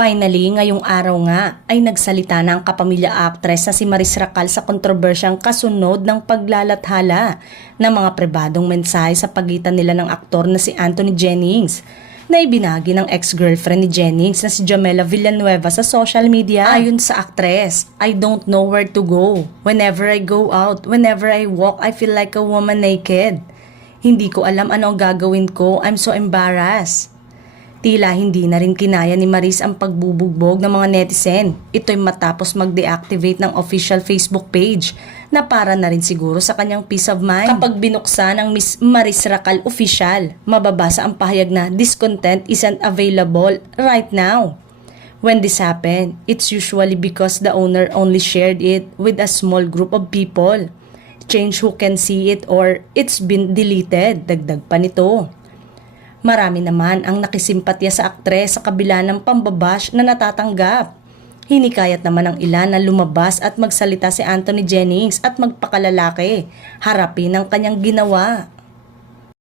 Finally, ngayong araw nga ay nagsalita na ang kapamilya actress na si Maris Racal sa kontrobersyang kasunod ng paglalathala ng mga pribadong mensahe sa pagitan nila ng aktor na si Anthony Jennings na ibinagi ng ex-girlfriend ni Jennings na si Jamela Villanueva sa social media. Ayon sa actress, "I don't know where to go. Whenever I go out, whenever I walk, I feel like a woman naked. Hindi ko alam ano ang gagawin ko. I'm so embarrassed." Tila hindi na rin kinaya ni Maris ang pagbubugbog ng mga netizen. Ito'y matapos mag-deactivate ng official Facebook page na para na rin siguro sa kanyang peace of mind. Kapag binuksan ng Miss Maris Racal official, mababasa ang pahayag na "This content isn't available right now." When this happened, it's usually because the owner only shared it with a small group of people. Change who can see it or it's been deleted, dagdag pa nito. Marami naman ang nakisimpatya sa aktres sa kabila ng pambabash na natatanggap. Hinikayat naman ang ilan na lumabas at magsalita si Anthony Jennings at magpakalalaki, harapin ang kanyang ginawa.